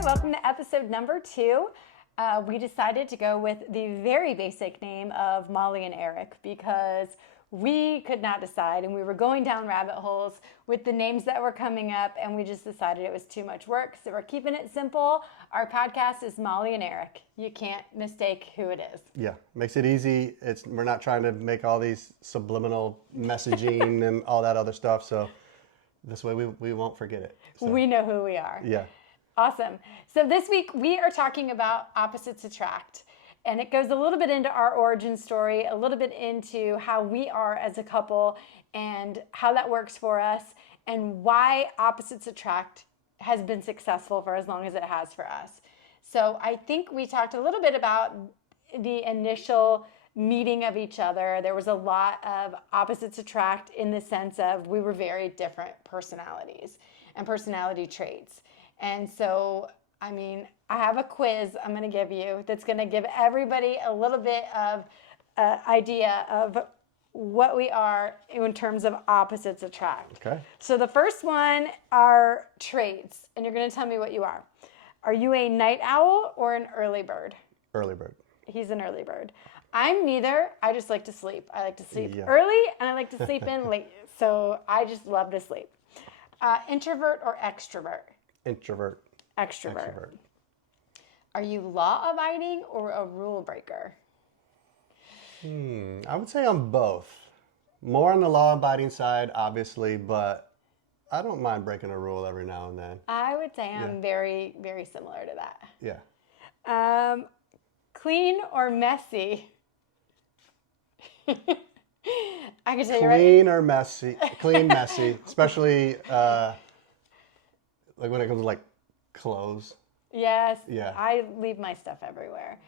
right, welcome to episode number 2. We decided to go with the very basic name of Molly and Eric because we could not decide, and we were going down rabbit holes with the names that were coming up, and we just decided it was too much work, so we're keeping it simple. Our podcast is Molly and Eric. You can't mistake who it is. Yeah, makes it easy. We're not trying to make all these subliminal messaging and all that other stuff, so this way we won't forget it. So. We know who we are. Yeah. Awesome. So this week we are talking about opposites attract. And it goes a little bit into our origin story, a little bit into how we are as a couple and how that works for us and why opposites attract has been successful for as long as it has for us. So I think we talked a little bit about the initial meeting of each other. There was a lot of opposites attract in the sense of we were very different personalities and personality traits. And so, I mean, I have a quiz I'm going to give you that's going to give everybody a little bit of idea of what we are in terms of opposites attract. Okay. So the first one are traits, and you're going to tell me what you are. Are you a night owl or an early bird? Early bird. He's an early bird. I'm neither. I just like to sleep. I like to sleep Yeah. early, and I like to sleep in late. So I just love to sleep. Introvert or extrovert? Introvert. Extrovert. Are you law-abiding or a rule breaker? I would say I'm both. More on the law-abiding side, obviously, but I don't mind breaking a rule every now and then. I would say I'm very, very similar to that. Yeah. Clean or messy? I can tell you Clean or messy? Clean, messy. Especially like when it comes to like clothes. Yes. Yeah. I leave my stuff everywhere.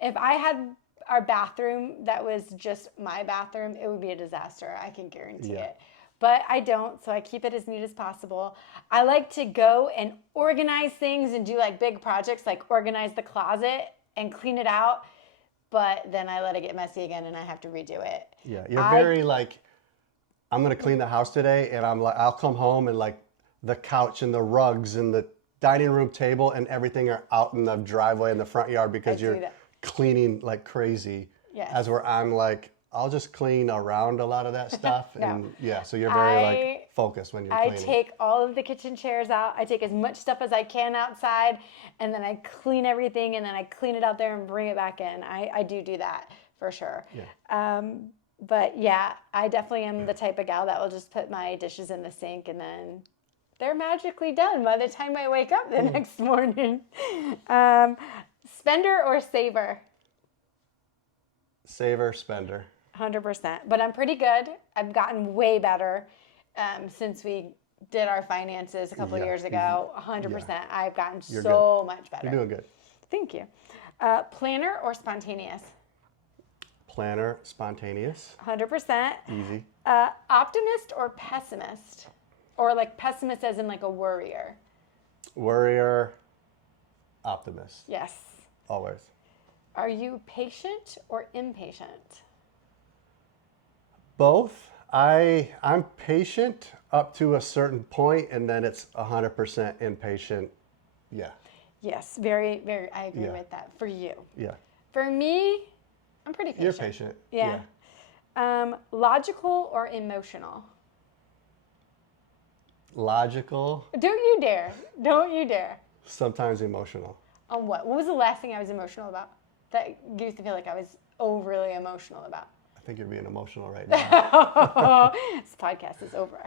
If I had our bathroom that was just my bathroom, it would be a disaster. I can guarantee it. But I don't, so I keep it as neat as possible. I like to go and organize things and do like big projects, like organize the closet and clean it out. But then I let it get messy again and I have to redo it. Yeah. You're very like, I'm going to clean the house today, and I'm like, I'll come home and like the couch and the rugs and the dining room table and everything are out in the driveway in the front yard because you're cleaning like crazy. Yes. As where I'm like, I'll just clean around a lot of that stuff. And yeah, so you're very like focused when you're cleaning. I take all of the kitchen chairs out. I take as much stuff as I can outside, and then I clean everything, and then I clean it out there and bring it back in. I do that for sure. Yeah. But yeah, I definitely am the type of gal that will just put my dishes in the sink and then they're magically done by the time I wake up the next morning. Spender or saver? Saver, spender. 100%. But I'm pretty good. I've gotten way better since we did our finances a couple of years ago. 100%. Yeah. I've gotten so much better. You're doing good. Thank you. Planner or spontaneous? Planner, spontaneous. 100%. Easy. Optimist or pessimist? Or like pessimist as in like a worrier? Worrier, optimist. Yes. Always. Are you patient or impatient? Both. I'm patient up to a certain point, and then it's 100% impatient. Yeah. Yes, very, very, I agree with that. For you. Yeah. For me, I'm pretty patient. You're patient. Yeah. Logical or emotional? Logical. Don't you dare. Don't you dare. Sometimes emotional. On what? What was the last thing I was emotional about? That used to feel like I was overly emotional about. I think you're being emotional right now. This podcast is over.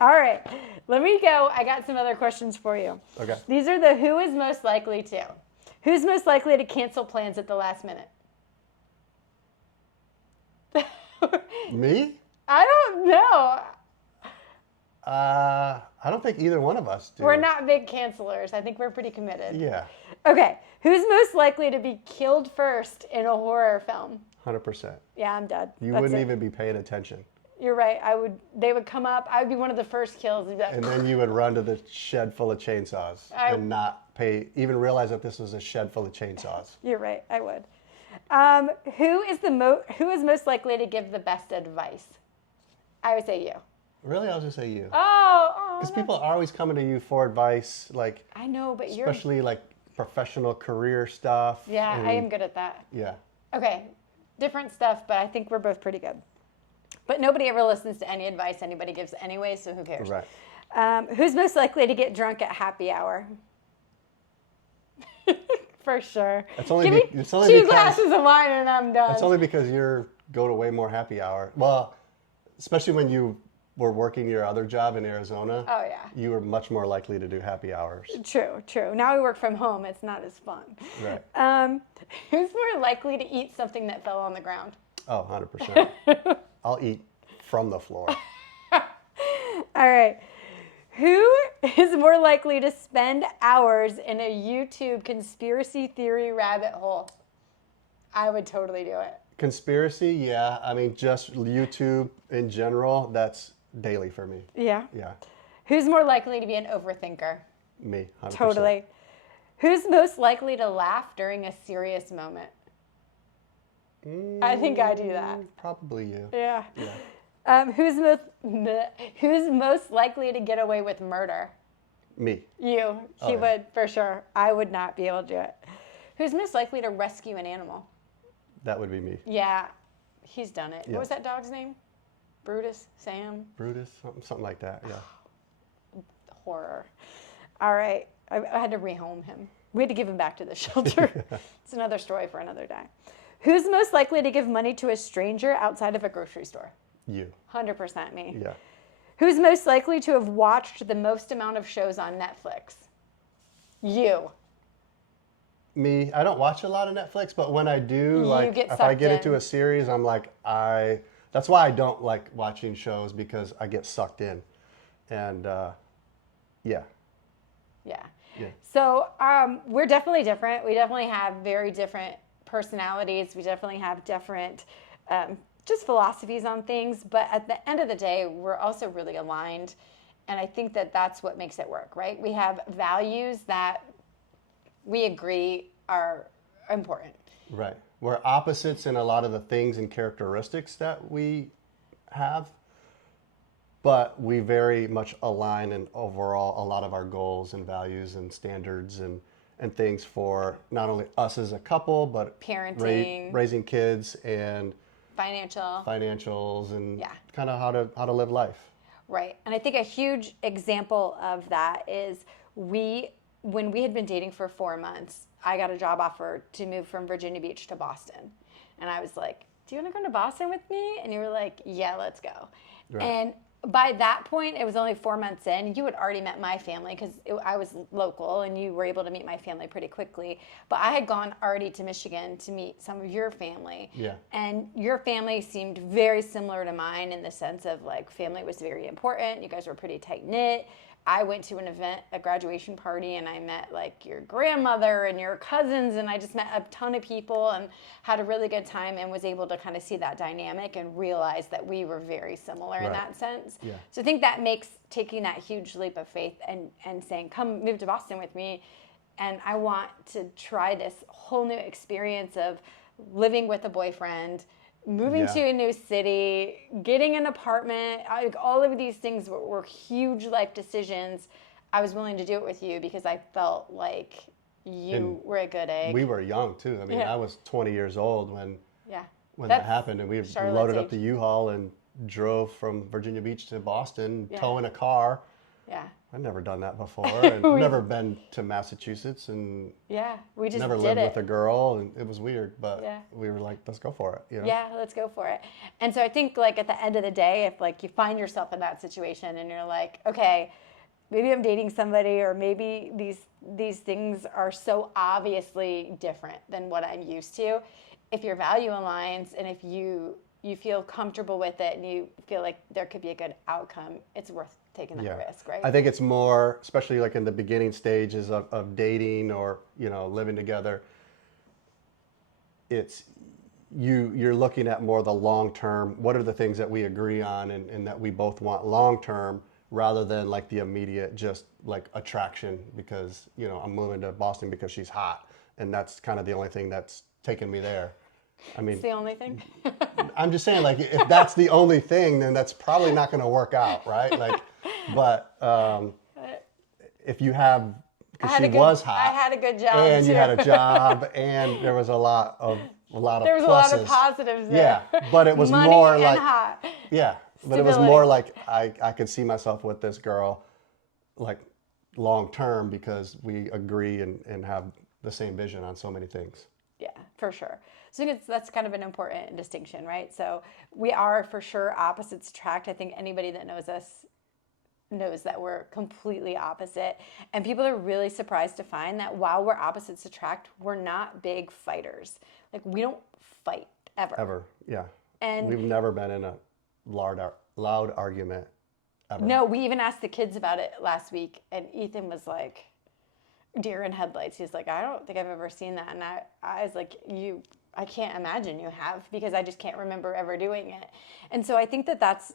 All right. Let me go. I got some other questions for you. Okay. These are the who is most likely to. Who's most likely to cancel plans at the last minute? Me? I don't know. I don't think either one of us do. We're not big cancelers. I think we're pretty committed. Yeah. Okay. Who's most likely to be killed first in a horror film? 100%. Yeah, I'm dead. You wouldn't even be paying attention. You're right. They would come up. I would be one of the first kills. And then you would run to the shed full of chainsaws and not even realize that this was a shed full of chainsaws. You're right. I would. Who is most likely to give the best advice? I would say you. Really? I'll just say you. Oh, Because people are always coming to you for advice, like I know, but you're. especially like professional career stuff. Yeah, and- I am good at that. Yeah. Okay, different stuff, but I think we're both pretty good. But nobody ever listens to any advice anybody gives anyway, so who cares? Right. Who's most likely to get drunk at happy hour? For sure. It's only Give me it's only two because glasses of wine and I'm done. it's only because you're go to way more happy hour. Well, especially when you were working your other job in Arizona. Oh, yeah. You were much more likely to do happy hours. True, true. Now we work from home. It's not as fun. Right. Who's more likely to eat something that fell on the ground? Oh, 100%. I'll eat from the floor. All right. Who is more likely to spend hours in a YouTube conspiracy theory rabbit hole? I would totally do it. Conspiracy, yeah. I mean, just YouTube in general, that's daily for me. Yeah. Yeah. Who's more likely to be an overthinker? Me, 100%. Totally. Who's most likely to laugh during a serious moment? I think I do that. Probably you. Yeah. Yeah. Who's most likely to get away with murder? Me. You. He yeah. would, for sure. I would not be able to do it. Who's most likely to rescue an animal? That would be me. Yeah, he's done it. Yeah. What was that dog's name? Brutus? Sam? Brutus, something like that, yeah. Horror. All right. I had to rehome him. We had to give him back to the shelter. It's another story for another day. Who's most likely to give money to a stranger outside of a grocery store? You. 100% me. Yeah. Who's most likely to have watched the most amount of shows on Netflix? You. Me, I don't watch a lot of Netflix, but when I do, You like get if I sucked get in. into a series, I'm like, that's why I don't like watching shows because I get sucked in. And yeah. Yeah. Yeah. So we're definitely different. We definitely have very different personalities. We definitely have different just philosophies on things. But at the end of the day, we're also really aligned. And I think that that's what makes it work, right? We have values that we agree are important. Right. We're opposites in a lot of the things and characteristics that we have, but we very much align in overall a lot of our goals and values and standards and things for not only us as a couple, but Parenting. raising kids and Financial. financials and Yeah. kind of how to live life. Right. And I think a huge example of that is when we had been dating for 4 months, I got a job offer to move from Virginia Beach to Boston. And I was like, do you want to come to Boston with me? And you were like, yeah, let's go. Right. And by that point, it was only 4 months in. You had already met my family because I was local and you were able to meet my family pretty quickly. But I had gone already to Michigan to meet some of your family. Yeah. And your family seemed very similar to mine in the sense of like family was very important. You guys were pretty tight knit. I went to an event, a graduation party, and I met like your grandmother and your cousins, and I just met a ton of people and had a really good time and was able to kind of see that dynamic and realize that we were very similar in Right. that sense. Yeah. So I think that makes taking that huge leap of faith and saying, come move to Boston with me, and I want to try this whole new experience of living with a boyfriend, moving Yeah. to a new city, getting an apartment, all of these things were huge life decisions. I was willing to do it with you because I felt like you And were a good egg. We were young too. I mean, Yeah. I was 20 years old when yeah. that That's happened, and we Charlotte's loaded up age. the U-Haul and drove from Virginia Beach to Boston, Yeah. towing a car. Yeah. I'd never done that before, and never been to Massachusetts, and Yeah. We just never did lived it. with a girl, and it was weird, but Yeah. we were like, let's go for it, you know? Yeah, let's go for it. And so I think like at the end of the day, if like you find yourself in that situation and you're like, okay, maybe I'm dating somebody or maybe these things are so obviously different than what I'm used to. If your value aligns and if you feel comfortable with it and you feel like there could be a good outcome, it's worth taking that risk, right? I think it's more, especially like in the beginning stages of dating or, you know, living together, it's you're looking at more the long term, what are the things that we agree on and that we both want long term, rather than like the immediate just like attraction because, you know, I'm moving to Boston because she's hot, and that's kind of the only thing that's taken me there. I mean, It's the only thing. I'm just saying, like, if that's the only thing, then that's probably not going to work out, right? Like, But if you have, because she was hot, I had a good job and too. you had a job, and there was a lot of There was pluses. a lot of positives there. Yeah, but it was Money more and like hot. yeah, but it was more like I could see myself with this girl, like long term, because we agree and have the same vision on so many things. Yeah, for sure. So I think that's kind of an important distinction, right? So we are for sure opposites attract. I think anybody that knows us knows that we're completely opposite. And people are really surprised to find that while we're opposites attract, we're not big fighters. Like we don't fight ever. Ever, yeah. And we've never been in a loud argument ever. No, we even asked the kids about it last week, and Ethan was like, deer in headlights. He's like, I don't think I've ever seen that. And I was like, I can't imagine you have, because I just can't remember ever doing it. And so I think that that's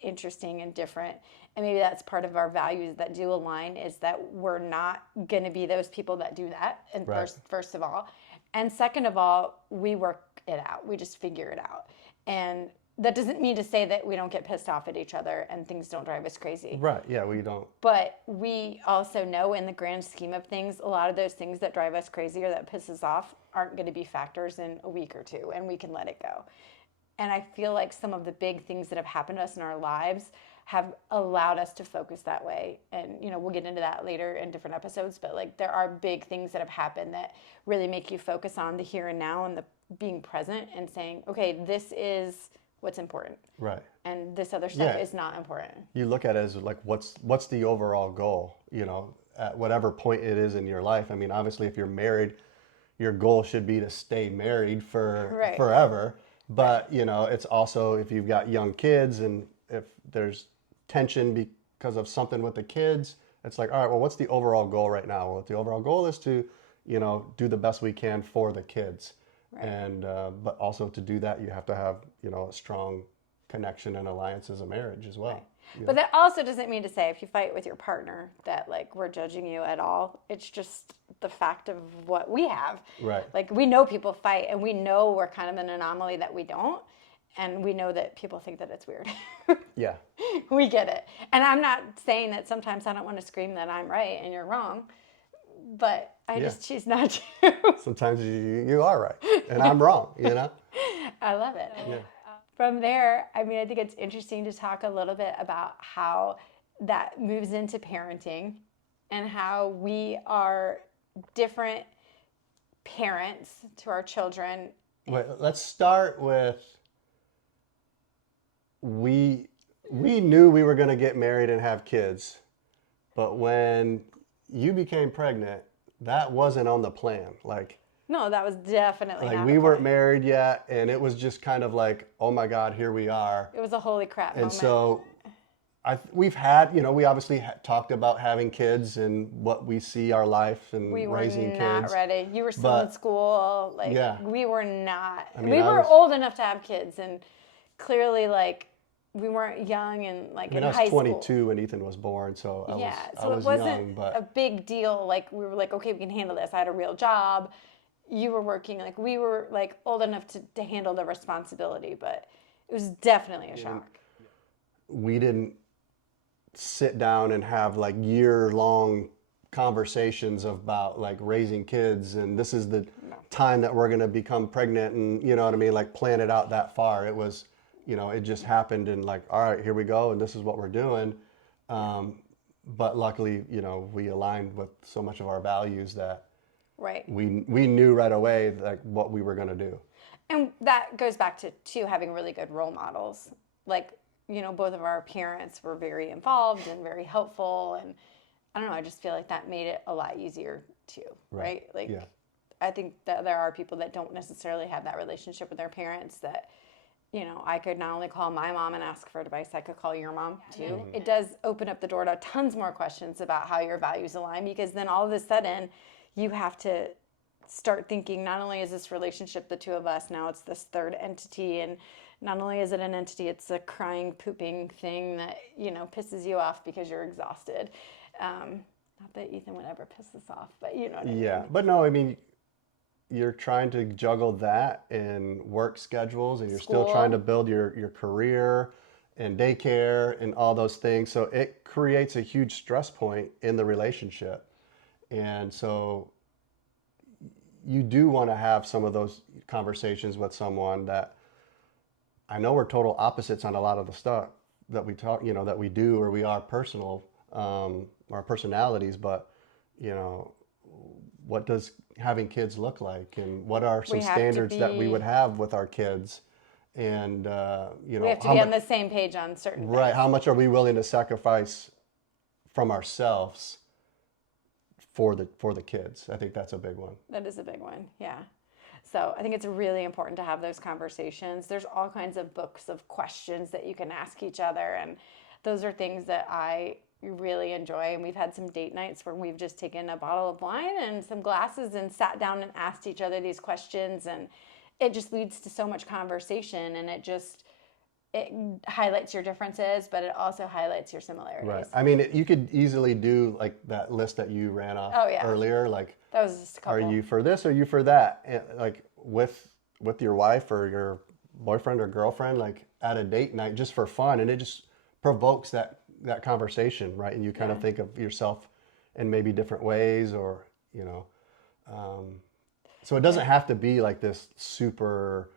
interesting and different. And maybe that's part of our values that do align, is that we're not going to be those people that do that. And Right. first of all. And second of all, we work it out. We just figure it out. And that doesn't mean to say that we don't get pissed off at each other and things don't drive us crazy. Right, yeah, we don't. But we also know, in the grand scheme of things, a lot of those things that drive us crazy or that piss us off aren't going to be factors in a week or two, and we can let it go. And I feel like some of the big things that have happened to us in our lives have allowed us to focus that way. And, we'll get into that later in different episodes, but like there are big things that have happened that really make you focus on the here and now and the being present and saying, okay, this is what's important. Right. And this other stuff is not important. You look at it as like, what's the overall goal, at whatever point it is in your life. I mean, obviously if you're married, your goal should be to stay married for forever. But, it's also if you've got young kids and if there's tension because of something with the kids, it's like, all right, well, what's the overall goal right now? Well, the overall goal is to, do the best we can for the kids. Right. And, but also to do that, you have to have, a strong connection and alliance as a marriage as well. Right. But that also doesn't mean to say if you fight with your partner that like we're judging you at all. It's just the fact of what we have. Right. Like we know people fight, and we know we're kind of an anomaly that we don't. And we know that people think that it's weird. Yeah. We get it. And I'm not saying that sometimes I don't want to scream that I'm right and you're wrong, but I just choose not to. Sometimes you are right and I'm wrong, I love it. Yeah. From there, I mean, I think it's interesting to talk a little bit about how that moves into parenting and how we are different parents to our children. Wait, let's start with we knew we were going to get married and have kids, but when you became pregnant, that wasn't on the plan. No, that was definitely not we weren't married yet, and it was just kind of like, oh my God, here we are. It was a holy crap moment. And so we've had, we obviously talked about having kids and what we see our life and raising kids. We were not ready. You were still in school. We were not. I mean, we were old enough to have kids, and clearly, we weren't young and in high school. I was 22 when Ethan was born, so I was it wasn't young, but a big deal. We were like, okay, we can handle this. I had a real job. You were working. We were old enough to handle the responsibility, but it was definitely a shock. We didn't sit down and have year-long conversations about raising kids and this is the time that we're going to become pregnant and you know what I mean, plan it out that far. It was, it just happened and all right, here we go and this is what we're doing. But luckily, we aligned with so much of our values that we knew right away what we were going to do. And that goes back to having really good role models. Both of our parents were very involved and very helpful. And I don't know, I just feel like that made it a lot easier too, right? I think that there are people that don't necessarily have that relationship with their parents that, I could not only call my mom and ask for advice, I could call your mom too. Mm-hmm. It does open up the door to tons more questions about how your values align, because then all of a sudden you have to start thinking, not only is this relationship the two of us, now it's this third entity, and not only is it an entity, it's a crying, pooping thing that, pisses you off because you're exhausted. Not that Ethan would ever piss us off, but you know what I mean. Yeah, but no, I mean, you're trying to juggle that and work schedules, and you're still trying to build your career and daycare and all those things. So it creates a huge stress point in the relationship. And so you do want to have some of those conversations with someone that I know we're total opposites on a lot of the stuff that we talk, that we do or we are personal, our personalities, but, what does having kids look like, and what are some We have to standards that we be- would have with our kids? And, We have to be on the same page on certain right, things. how much are we willing to sacrifice from ourselves for the kids? I think that's a big one. That is a big one, yeah. So I think it's really important to have those conversations. There's all kinds of books of questions that you can ask each other, and those are things that I really enjoy. And we've had some date nights where we've just taken a bottle of wine and some glasses and sat down and asked each other these questions, and it just leads to so much conversation, and it highlights your differences, but it also highlights your similarities. Right. I mean, you could easily do like that list that you ran off Oh, yeah. earlier. Like, That was just a are couple. you for this or are you for that? And, like with your wife or your boyfriend or girlfriend, like at a date night, just for fun, and it just provokes that conversation, right? And you kind of think of yourself in maybe different ways, or so it doesn't have to be like this super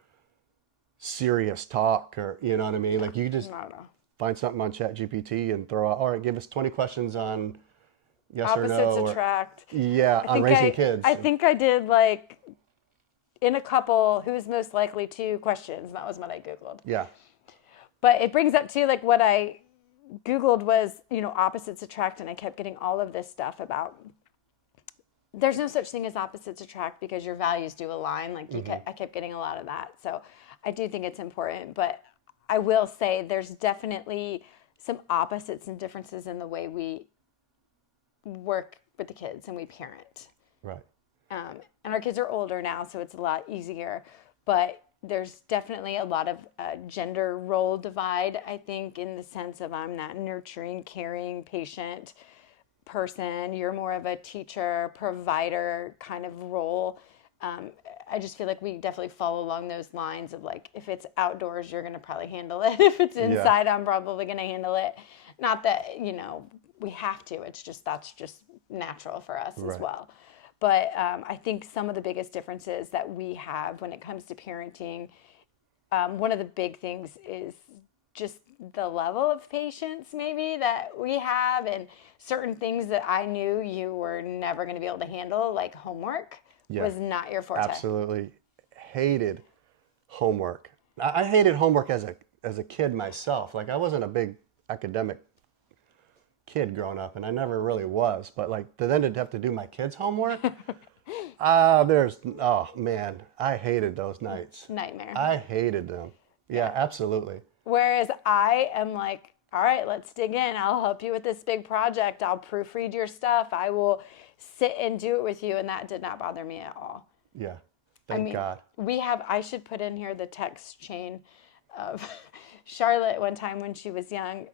serious talk, or you know what I mean? Like you just Not at all. find something on ChatGPT and throw out, all right, give us 20 questions on yes or no. Opposites or- attract. yeah, I on think raising kids. I think I did like in a couple, who's most likely to questions. That was what I Googled. Yeah, But it brings up too, like what I Googled was, opposites attract. And I kept getting all of this stuff about there's no such thing as opposites attract because your values do align. Like I kept getting a lot of that. So I do think it's important. But I will say there's definitely some opposites and differences in the way we work with the kids and we parent. right. And our kids are older now, so it's a lot easier. But there's definitely a lot of gender role divide, I think, in the sense of I'm that nurturing, caring, patient person. You're more of a teacher, provider kind of role. I just feel like we definitely fall along those lines of like, if it's outdoors, you're going to probably handle it. If it's inside, I'm probably going to handle it. Not that, we have to. It's just, that's just natural for us as well. But I think some of the biggest differences that we have when it comes to parenting, one of the big things is just the level of patience maybe that we have, and certain things that I knew you were never going to be able to handle, like homework was not your forte. Absolutely hated homework. I hated homework as a kid myself. Like I wasn't a big academic kid growing up, and I never really was. But like to then to have to do my kids' homework, oh man, I hated those nights. Nightmare. I hated them. Yeah, absolutely. Whereas I am like, all right, let's dig in. I'll help you with this big project. I'll proofread your stuff. I will sit and do it with you. And that did not bother me at all. Yeah, thank God. I should put in here the text chain of Charlotte one time when she was young,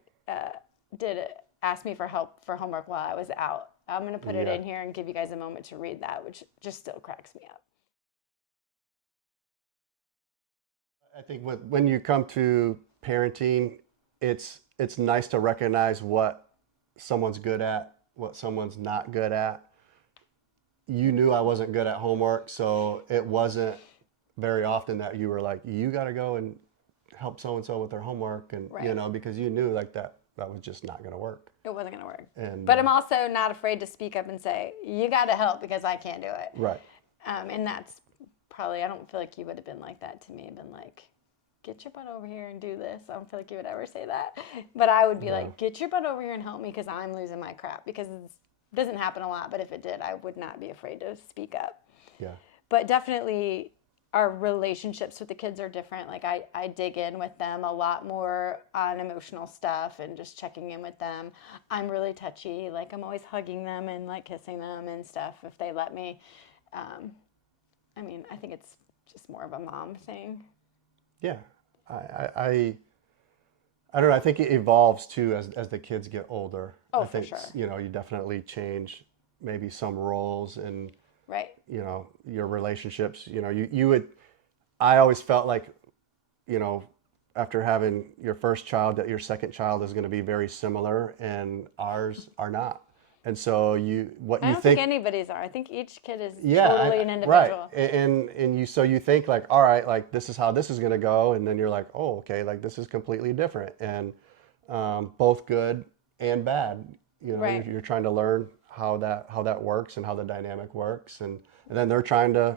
did ask me for help for homework while I was out. I'm going to put it in here and give you guys a moment to read that, which just still cracks me up. I think when you come to parenting, it's nice to recognize what someone's good at, what someone's not good at. You knew I wasn't good at homework, so it wasn't very often that you were like, you got to go and help so-and-so with their homework, and because you knew like that was just not going to work. It wasn't going to work. And, but I'm also not afraid to speak up and say, you got to help because I can't do it. Right. And that's probably, I don't feel like you would have been like that to me, been like, get your butt over here and do this. I don't feel like you would ever say that. But I would be like, get your butt over here and help me because I'm losing my crap. Because it doesn't happen a lot, but if it did, I would not be afraid to speak up. Yeah. But definitely our relationships with the kids are different. Like I dig in with them a lot more on emotional stuff and just checking in with them. I'm really touchy. Like I'm always hugging them and like kissing them and stuff if they let me. I think it's just more of a mom thing. Yeah, I don't know. I think it evolves too as the kids get older. Oh, I think, for sure. You definitely change maybe some roles and right. Your relationships. You would. I always felt like, after having your first child that your second child is going to be very similar and ours are not. And so what I you don't think, think anybody's are. I think each kid is yeah, totally an right. individual. And you think like, all right, like this is how this is going to go. And then you're like, oh, okay, like this is completely different. And both good and bad. You know, Right. you're trying to learn how that works and how the dynamic works. And then they're trying to,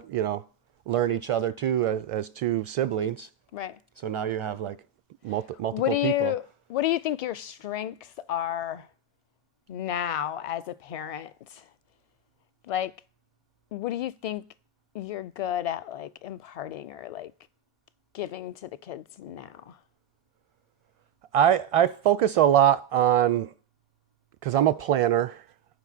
learn each other too as two siblings. Right. So now you have like multiple What do people. what do you think your strengths are now as a parent? Like, what do you think you're good at, like imparting or like giving to the kids now? I focus a lot on, because I'm a planner,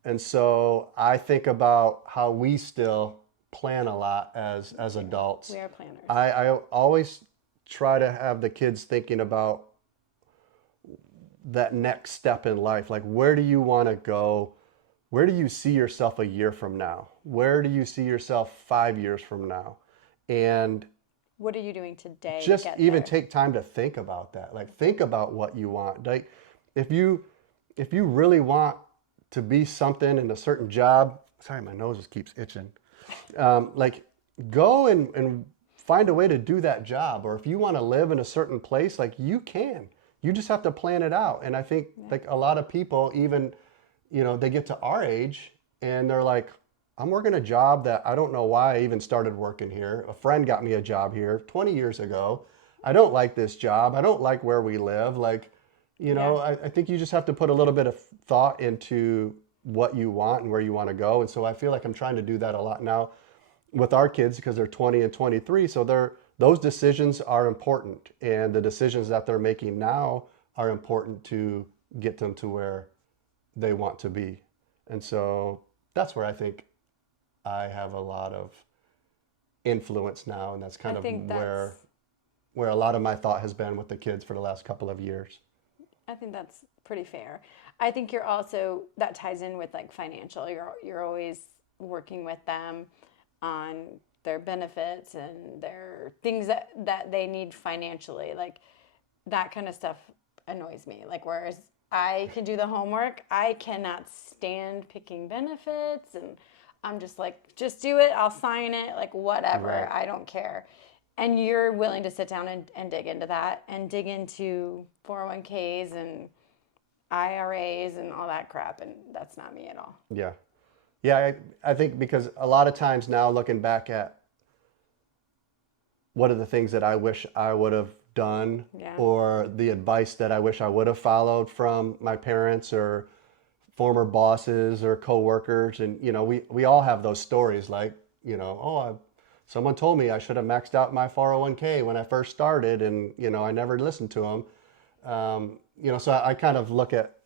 and so I think about how we still plan a lot as adults. We are planners. I always try to have the kids thinking about that next step in life. Like, where do you want to go? Where do you see yourself a year from now? Where do you see yourself 5 years from now? And What are you doing today to just get even there? take time to think about that. Like, think about what you want. Like, if you really want to be something in a certain job, sorry, my nose just keeps itching. Like, go and find a way to do that job. Or if you want to live in a certain place, like, you can. You just have to plan it out. And I think like a lot of people, even, they get to our age and they're like, I'm working a job that I don't know why I even started working here. A friend got me a job here 20 years ago. I don't like this job. I don't like where we live. Like, I think you just have to put a little bit of thought into what you want and where you want to go. And so I feel like I'm trying to do that a lot now with our kids because they're 20 and 23. So those decisions are important. And the decisions that they're making now are important to get them to where they want to be. And so that's where I think I have a lot of influence now. And that's kind of where a lot of my thought has been with the kids for the last couple of years. I think that's pretty fair. I think you're also, that ties in with like financial. You're always working with them on their benefits and their things that they need financially. Like, that kind of stuff annoys me. Like, whereas I can do the homework, I cannot stand picking benefits, and I'm just like, just do it, I'll sign it, like whatever, Right. I don't care. And you're willing to sit down and dig into that and dig into 401ks and IRAs and all that crap. And that's not me at all. Yeah. Yeah, I think because a lot of times now looking back at what are the things that I wish I would have done, Yeah. or the advice that I wish I would have followed from my parents or former bosses or coworkers. And, we all have those stories like, someone told me I should have maxed out my 401k when I first started, and, I never listened to them. So I kind of look at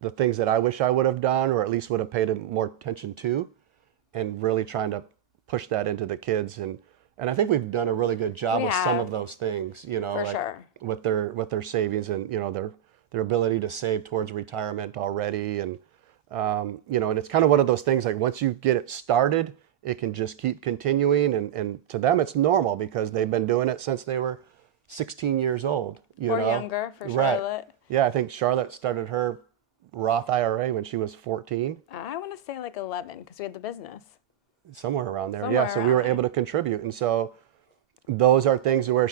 the things that I wish I would have done, or at least would have paid more attention to, and really trying to push that into the kids. And I think we've done a really good job with some of those things, For like sure. with their savings and, their ability to save towards retirement already. And, and it's kind of one of those things, like once you get it started, it can just keep continuing. And to them, it's normal because they've been doing it since they were 16 years old, Or younger for Right. Charlotte. Yeah, I think Charlotte started her Roth IRA when she was 14, I want to say like 11 because we had the business. somewhere around there. Somewhere Yeah, so we were around able to contribute. And so those are things where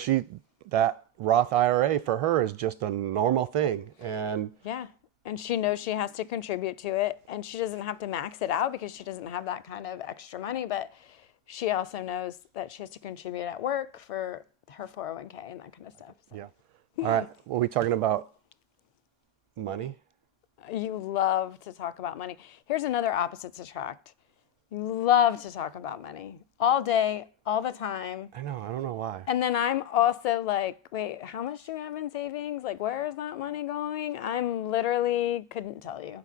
that Roth IRA for her is just a normal thing. And Yeah. And she knows she has to contribute to it, and she doesn't have to max it out because she doesn't have that kind of extra money, but she also knows that she has to contribute at work for her 401k and that kind of stuff. So. yeah. All right. Well, we talking about money? You love to talk about money. Here's another opposites attract. You love to talk about money all day, all the time. I know. I don't know why. And then I'm also like, wait, how much do you have in savings? Like, where is that money going? I'm literally couldn't tell you.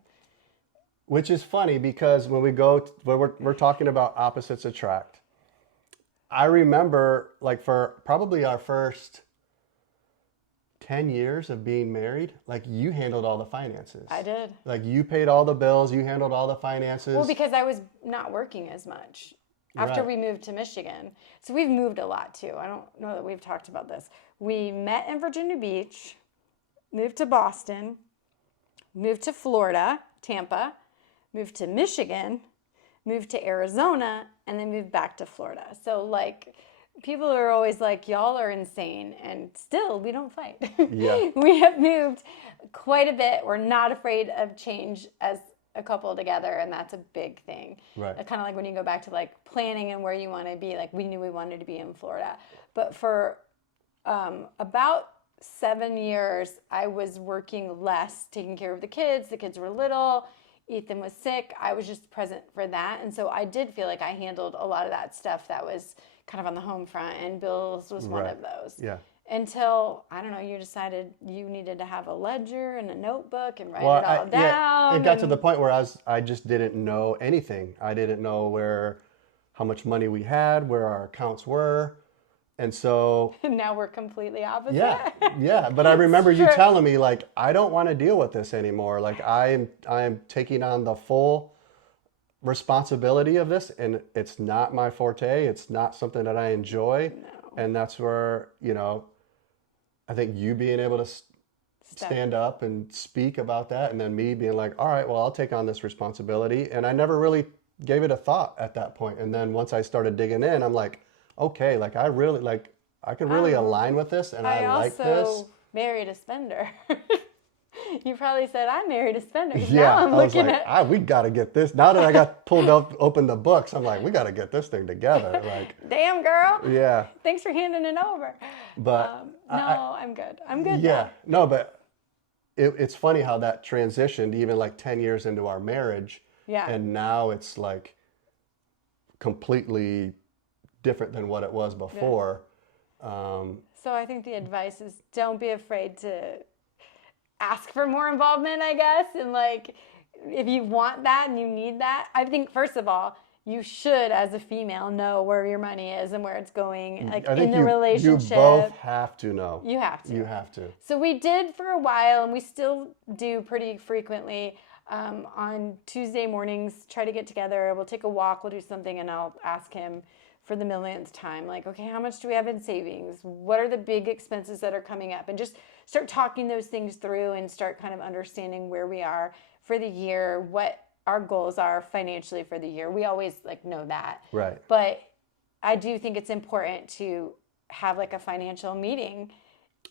Which is funny because when we're talking about opposites attract, I remember like for probably our first 10 years of being married, like you handled all the finances. I did. Like you paid all the bills, you handled all the finances. Well, because I was not working as much after Right. we moved to Michigan. So we've moved a lot too. I don't know that we've talked about this. We met in Virginia Beach, moved to Boston, moved to Florida, Tampa, moved to Michigan, moved to Arizona, and then moved back to Florida. So like people are always like, y'all are insane, and still we don't fight. Yeah. We have moved quite a bit. We're not afraid of change as a couple together, and that's a big thing. Right. Kind of like when you go back to like planning and where you want to be, like we knew we wanted to be in Florida. But for about 7 years, I was working less, taking care of the kids. The kids were little. Ethan was sick. I was just present for that. And so I did feel like I handled a lot of that stuff that was kind of on the home front, and bills was one of those. Yeah. Until, I don't know, you decided you needed to have a ledger and a notebook and write it all down. Yeah, it got to the point where I just didn't know anything. I didn't know how much money we had, where our accounts were. And so now we're completely opposite. Yeah. But I remember you telling me, like, I don't want to deal with this anymore. Like, I am taking on the full responsibility of this, and it's not my forte. It's not something that I enjoy. No. And that's where, I think you being able to stand up and speak about that, and then me being like, all right, well, I'll take on this responsibility. And I never really gave it a thought at that point. And then once I started digging in, I'm like, okay, like I can really align with this, and I like this. I also married a spender. You probably said, I married a spender. Yeah, now I'm looking at, we got to get this. Now that I got pulled up, open the books, I'm like, we got to get this thing together. Like, damn girl. Yeah. Thanks for handing it over. But I'm good. I'm good. Yeah, now. no, but it's funny how that transitioned even like 10 years into our marriage. Yeah. And now it's like completely different than what it was before. Yeah. So I think the advice is don't be afraid to ask for more involvement, I guess. And like, if you want that and you need that, I think first of all, you should, as a female, know where your money is and where it's going, like in the relationship. You both have to know. You have to. You have to. So we did for a while, and we still do pretty frequently. On Tuesday mornings, try to get together. We'll take a walk. We'll do something, and I'll ask him for the millionth time, like, okay, how much do we have in savings? What are the big expenses that are coming up? And just start talking those things through and start kind of understanding where we are for the year, what our goals are financially for the year. We always like know that. Right. But I do think it's important to have like a financial meeting.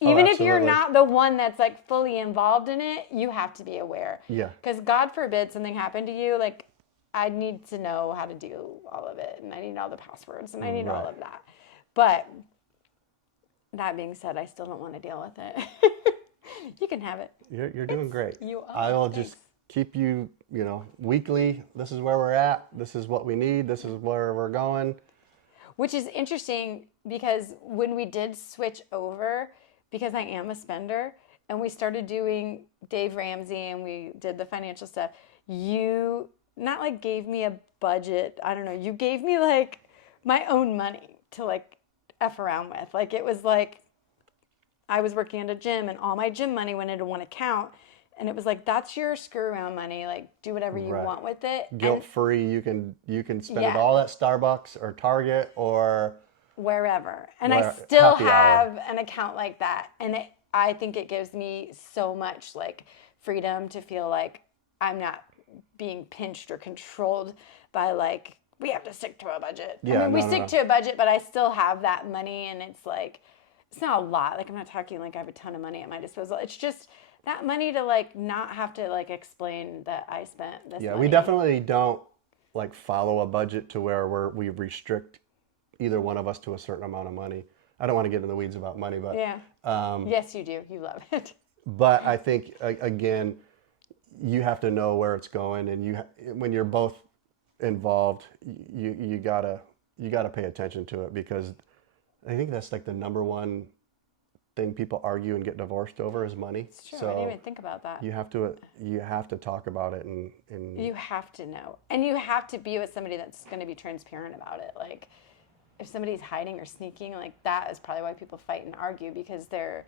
Even if you're not the one that's like fully involved in it, you have to be aware. Yeah. Because God forbid something happened to you, like I need to know how to do all of it, and I need all the passwords, and I need all of that. But that being said, I still don't want to deal with it. You can have it. You're doing great. You are. I will just keep you, weekly. This is where we're at. This is what we need. This is where we're going. Which is interesting because when we did switch over, because I am a spender, and we started doing Dave Ramsey and we did the financial stuff, you not like gave me a budget. I don't know. You gave me like my own money to like F around with. Like it was like I was working at a gym and all my gym money went into one account. And it was like, that's your screw around money. Like do whatever you want with it. Guilt free. You can spend it all at Starbucks or Target or wherever. And I still have an account like that. And I think it gives me so much like freedom to feel like I'm not being pinched or controlled by like, we have to stick to a budget. Yeah, we stick to a budget, but I still have that money, and it's like, it's not a lot. Like I'm not talking like I have a ton of money at my disposal. It's just that money to like not have to like explain that I spent this money. We definitely don't like follow a budget to where we restrict either one of us to a certain amount of money. I don't want to get in the weeds about money, but yes, you do. You love it. But I think again, you have to know where it's going, and when you're both involved, you gotta pay attention to it, because I think that's like the number one thing people argue and get divorced over is money. It's true. So I didn't even think about that. You have to talk about it, and you have to know, and you have to be with somebody that's going to be transparent about it. Like if somebody's hiding or sneaking, like that is probably why people fight and argue, because they're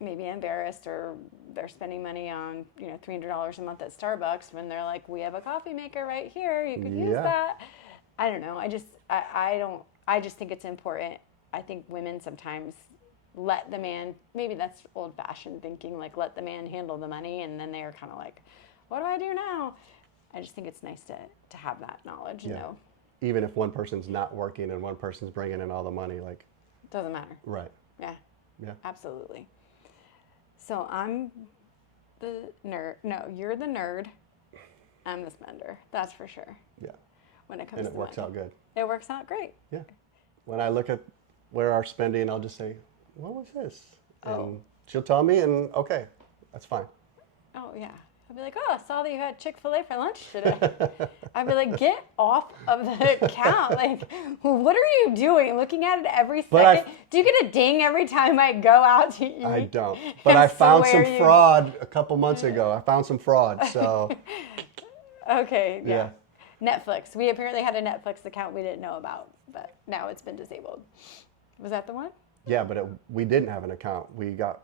maybe embarrassed, or they're spending money on $300 a month at Starbucks when they're like, we have a coffee maker right here, you could use that. I don't know. I just think it's important. I think women sometimes let the man, maybe that's old fashioned thinking, like let the man handle the money. And then they're kind of like, what do I do now? I just think it's nice to have that knowledge, Yeah. know. Even if one person's not working and one person's bringing in all the money, like, Doesn't matter. right. Yeah. Yeah. Absolutely. So I'm the nerd. No, you're the nerd. I'm the spender. That's for sure. Yeah. When it comes And to it works money. out good. It works out great. Yeah. When I look at where our spending, I'll just say, what was this? And Oh. she'll tell me, and okay, that's fine. Oh, yeah. I'd be like, oh, I saw that you had Chick-fil-A for lunch today. I'd be like, get off of the account. Like, what are you doing? Looking at it every But second? Do you get a ding every time I go out to eat? I don't. But I So found some where you- fraud a couple months ago. I found some fraud, so Okay, yeah. yeah. Netflix. We apparently had a Netflix account we didn't know about, but now it's been disabled. Was that the one? Yeah, but we didn't have an account. We got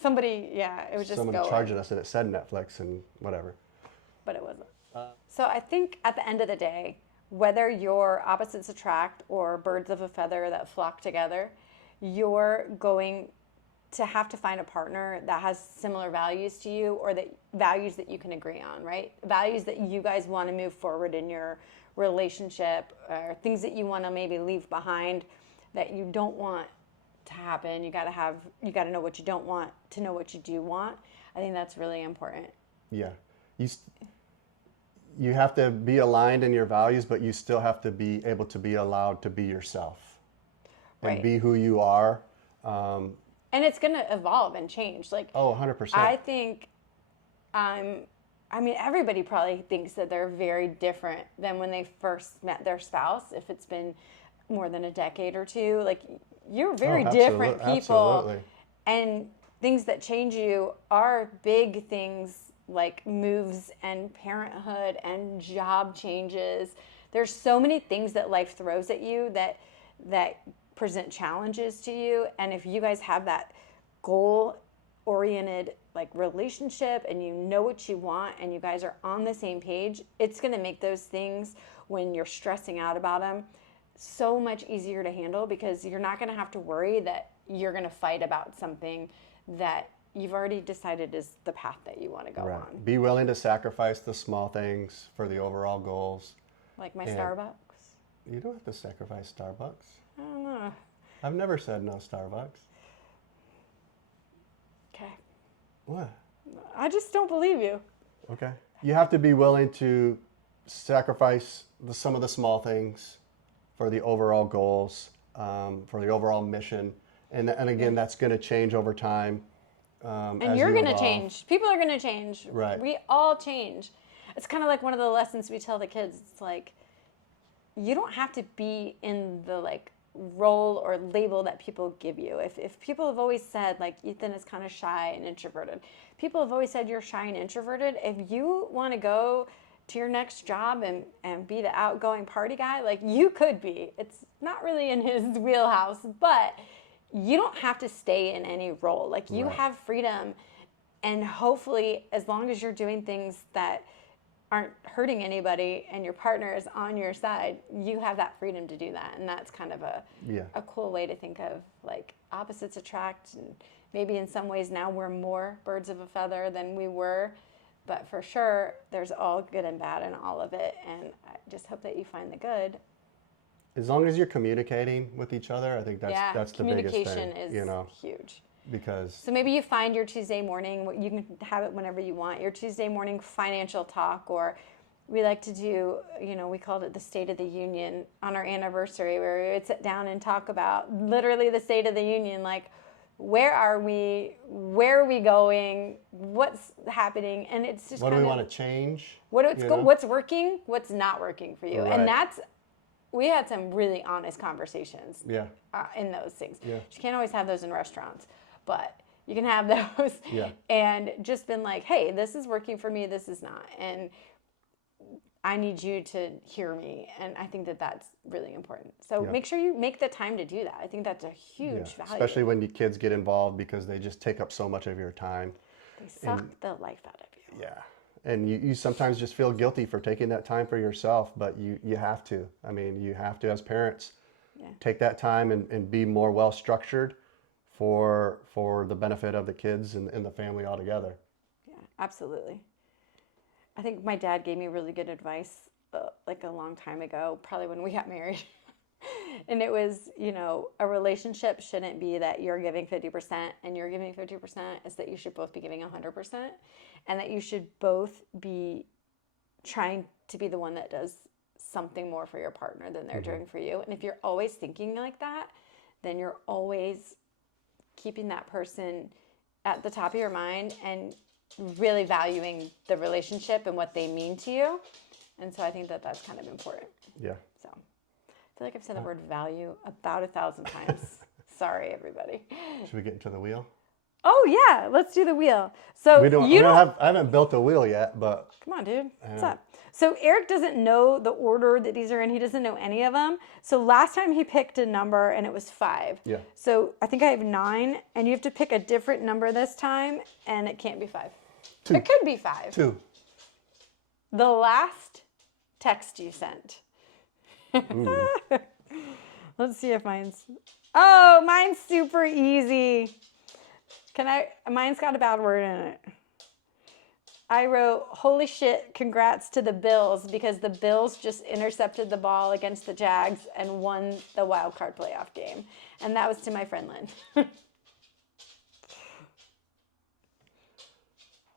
Somebody, yeah, it was just someone going, charging us, and it said Netflix and whatever. but it wasn't. So I think at the end of the day, whether you're opposites attract or birds of a feather that flock together, you're going to have to find a partner that has similar values to you, or that values that you can agree on, right? Values that you guys want to move forward in your relationship, or things that you want to maybe leave behind that you don't want to happen. You got to know what you don't want to know what you do want. I think that's really important. Yeah. You have to be aligned in your values, but you still have to be able to be allowed to be yourself and Right. be who you are. And it's going to evolve and change. Like, Oh, 100%. I think everybody probably thinks that they're very different than when they first met their spouse. If it's been more than a decade or two, like, you're very different people. Absolutely. And things that change you are big things like moves and parenthood and job changes. There's so many things that life throws at you that present challenges to you. And if you guys have that goal oriented like relationship and you know what you want and you guys are on the same page, it's going to make those things when you're stressing out about them so much easier to handle, because you're not going to have to worry that you're going to fight about something that you've already decided is the path that you want to go Right. on. Be willing to sacrifice the small things for the overall goals. Like my Yeah. Starbucks. You don't have to sacrifice Starbucks. I don't know. I've never said no Starbucks. Okay. What? I just don't believe you. Okay. You have to be willing to sacrifice some of the small things for the overall goals, for the overall mission. And again, that's going to change over time. And as you're you going to evolve. change. People are going to change. Right. We all change. It's kind of like one of the lessons we tell the kids. It's like, you don't have to be in the like role or label that people give you. If people have always said like Ethan is kind of shy and introverted, people have always said you're shy and introverted. If you want to go to your next job and be the outgoing party guy, like you could be. It's not really in his wheelhouse, but you don't have to stay in any role. Like you Right. have freedom, and hopefully as long as you're doing things that aren't hurting anybody and your partner is on your side, you have that freedom to do that. And that's kind of a cool way to think of like opposites attract. And maybe in some ways now we're more birds of a feather than we were, but for sure there's all good and bad in all of it. And I just hope that you find the good. As long as you're communicating with each other, I think that's the biggest thing. Communication is you know, huge. because So maybe you find your Tuesday morning, you can have it whenever you want, your Tuesday morning financial talk, or we like to do, we called it the State of the Union on our anniversary, where we would sit down and talk about literally the State of the Union, like where are we, where are we going, what's happening, and it's just what do kind we of want to change? what's working, what's not working for you, Right. and we had some really honest conversations Yeah. in those things. Yeah. You can't always have those in restaurants, but you can have those. Yeah. And just been like, hey, this is working for me, this is not. And I need you to hear me. And I think that that's really important. So Yeah. make sure you make the time to do that. I think that's a huge value. Especially when your kids get involved, because they just take up so much of your time. They suck the life out of you. Yeah. And you sometimes just feel guilty for taking that time for yourself, but you have to. I mean, you have to, as parents, take that time and be more well structured for the benefit of the kids and the family altogether. Yeah, absolutely. I think my dad gave me really good advice like a long time ago, probably when we got married. And it was, a relationship shouldn't be that you're giving 50% and you're giving 50%. It's that you should both be giving 100%, and that you should both be trying to be the one that does something more for your partner than they're doing for you. And if you're always thinking like that, then you're always keeping that person at the top of your mind and really valuing the relationship and what they mean to you. And so I think that that's kind of important. Yeah. So I feel like I've said the word value about 1,000 times. Sorry, everybody. Should we get into the wheel? Oh yeah, let's do the wheel. So I haven't built the wheel yet, but come on, dude. What's up? So Eric doesn't know the order that these are in. He doesn't know any of them. So last time he picked a number and it was 5. Yeah. So I think I have 9, and you have to pick a different number this time, and it can't be 5. 2. It could be 5. 2. The last text you sent. Let's see if mine's... Oh, mine's super easy. Mine's got a bad word in it. I wrote, holy shit, congrats to the Bills, because the Bills just intercepted the ball against the Jags and won the wild card playoff game. And that was to my friend Lynn.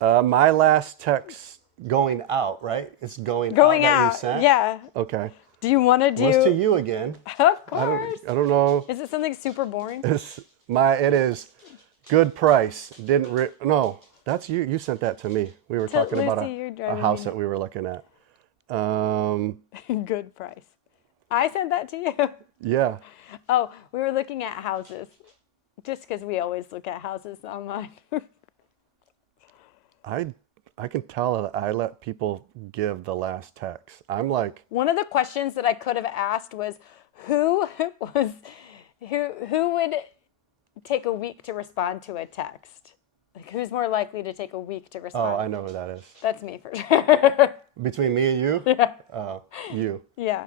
My last text going out, right? It's going out. That you sent? Yeah. Okay. Do you want to do... What's to you again? Of course. I don't know. Is it something super boring? It is good price. No, that's you. You sent that to me. We were talking about a house that we were looking at. Good price. I sent that to you. Yeah. Oh, we were looking at houses. Just because we always look at houses online. I can tell that I let people give the last text. I'm like... One of the questions that I could have asked was, who would take a week to respond to a text? Like, who's more likely to take a week to respond? Oh, I know who that is. That's me for sure. Between me and you? Yeah. You. Yeah.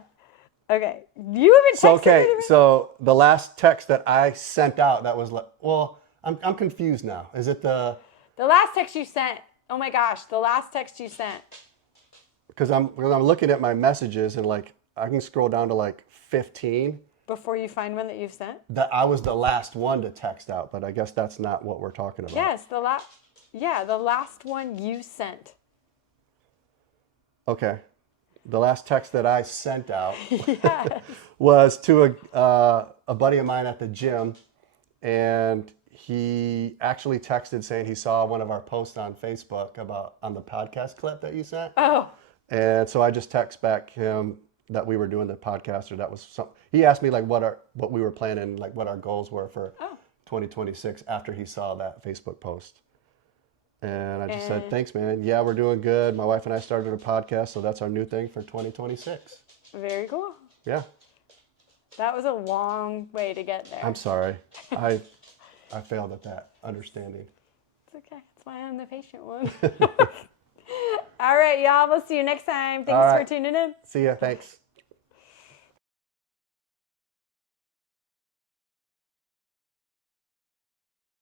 Okay. You haven't texted me. So the last text that I sent out, that was like, well, I'm confused now. Is it the last text you sent? Oh my gosh, the last text you sent. Because I'm looking at my messages and like I can scroll down to like 15. Before you find one that you've sent? That I was the last one to text out, but I guess that's not what we're talking about. Yes, the last one you sent. Okay. The last text that I sent out Yes. was to a buddy of mine at the gym, and he actually texted saying he saw one of our posts on Facebook on the podcast clip that you sent. Oh. And so I just text back him that we were doing the podcast, or that was some. He asked me like what we were planning, like what our goals were for 2026 after he saw that Facebook post. And I just said, thanks, man. Yeah, we're doing good. My wife and I started a podcast, so that's our new thing for 2026. Very cool. Yeah. That was a long way to get there. I'm sorry. I failed at that understanding. It's okay. That's why I'm the patient one. All right, y'all. We'll see you next time. Thanks for tuning in. See ya. Thanks.